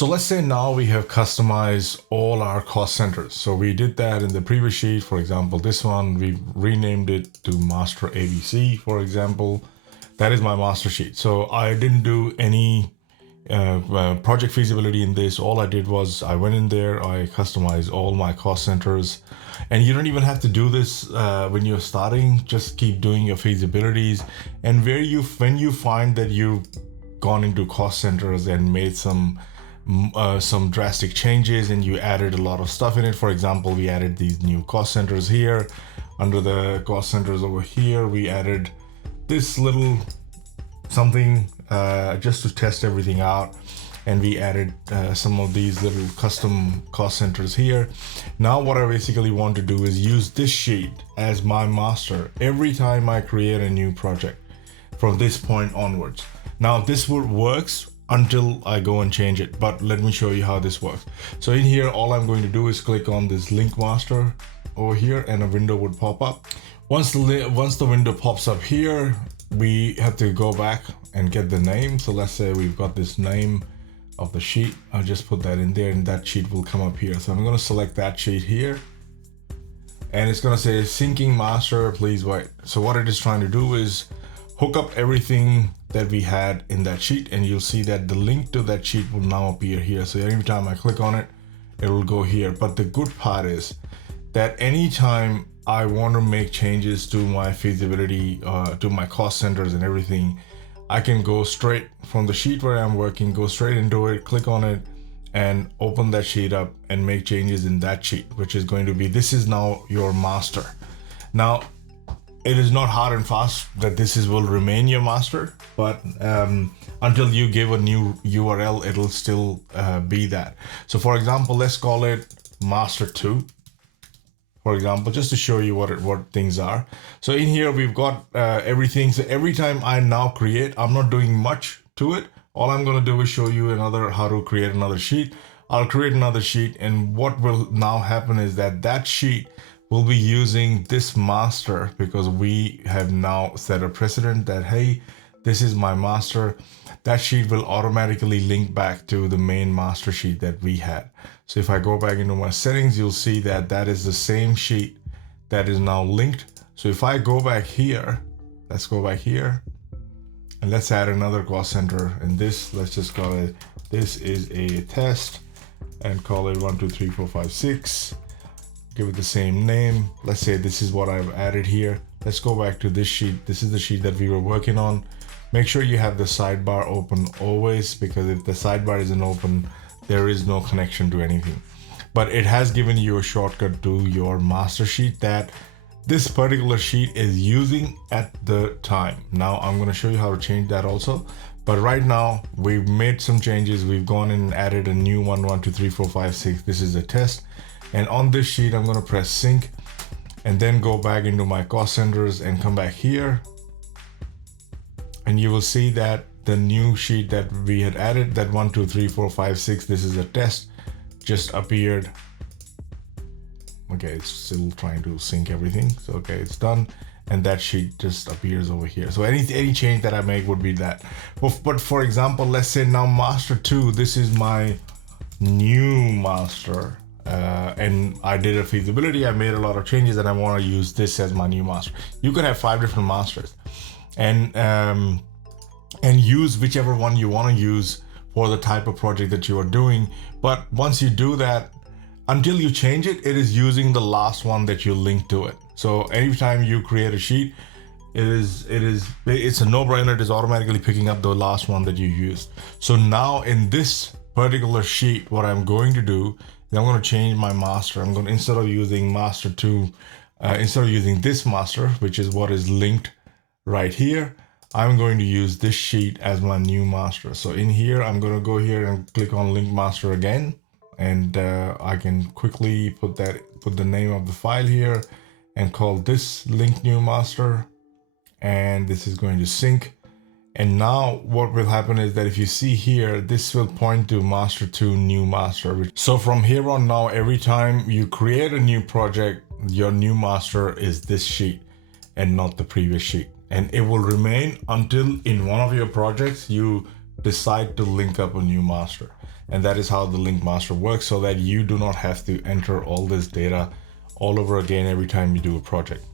So let's say now we have customized all our cost centers. So we did that in the previous sheet. For example, this one, we renamed it to Master ABC, for example. That is my master sheet. So I didn't do any project feasibility in this. All I did was I went in there, I customized all my cost centers. And you don't even have to do this when you're starting. Just keep doing your feasibilities. And when you find that you've gone into cost centers and made some drastic changes and you added a lot of stuff in it. For example, we added these new cost centers here. Under the cost centers over here, we added this little something just to test everything out. And we added some of these little custom cost centers here. Now what I basically want to do is use this sheet as my master every time I create a new project from this point onwards. Now this works until I go and change it, but let me show you how this works. So in here, all I'm going to do is click on this link master over here and a window would pop up. Once the window pops up here, we have to go back and get the name. So let's say we've got this name of the sheet. I'll just put that in there and that sheet will come up here. So I'm going to select that sheet here and it's going to say syncing master, please wait. So what it is trying to do is hook up everything that we had in that sheet, and you'll see that the link to that sheet will now appear here. So every time I click on it, it will go here. But the good part is that anytime I want to make changes to my feasibility, to my cost centers and everything, I can go straight from the sheet where I'm working, go straight into it, click on it and open that sheet up and make changes in that sheet, which is going to be, this is now your master. Now, it is not hard and fast that will remain your master, but until you give a new URL, it'll still be that. So for example, let's call it master 2, for example, just to show you what things are. So in here, we've got everything. So every time I now create, I'm not doing much to it. All I'm going to do is show you how to create another sheet. I'll create another sheet. And what will now happen is that sheet we'll be using this master because we have now set a precedent that, hey, this is my master. That sheet will automatically link back to the main master sheet that we had. So if I go back into my settings, you'll see that is the same sheet that is now linked. So if I go back here, let's go back here and let's add another cost center. And this, let's just call it, this is a test and call it 1, 2, 3, 4, 5, 6. Give it the same name. Let's say this is what I've added here. Let's go back to this sheet. This is the sheet that we were working on. Make sure you have the sidebar open always, because if the sidebar isn't open, there is no connection to anything. But it has given you a shortcut to your master sheet that this particular sheet is using at the time. Now I'm going to show you how to change that also. But right now we've made some changes. We've gone in and added a new 1, 1, 2, 3, 4, 5, 6. This is a test. And on this sheet, I'm going to press sync and then go back into my cost centers and come back here. And you will see that the new sheet that we had added, that 1, 2, 3, 4, 5, 6, this is a test, just appeared. Okay, it's still trying to sync everything. So, okay, it's done. And that sheet just appears over here. So any change that I make would be that. But for example, let's say now master 2, this is my new master. And I did a feasibility, I made a lot of changes and I want to use this as my new master. You could have 5 different masters and use whichever one you want to use for the type of project that you are doing. But once you do that, until you change it, it is using the last one that you link to it. So anytime you create a sheet, it's a no-brainer. It is automatically picking up the last one that you used. So now in this particular sheet, what I'm going to do, I'm going to change my master. I'm going to, instead of using master 2, instead of using this master, which is what is linked right here, I'm going to use this sheet as my new master. So in here, I'm going to go here and click on link master again. And I can quickly put the name of the file here and call this link new master. And this is going to sync. And now what will happen is that if you see here, this will point to master 2 new master. So from here on now, every time you create a new project, your new master is this sheet and not the previous sheet. And it will remain until in one of your projects, you decide to link up a new master. And that is how the link master works, so that you do not have to enter all this data all over again every time you do a project.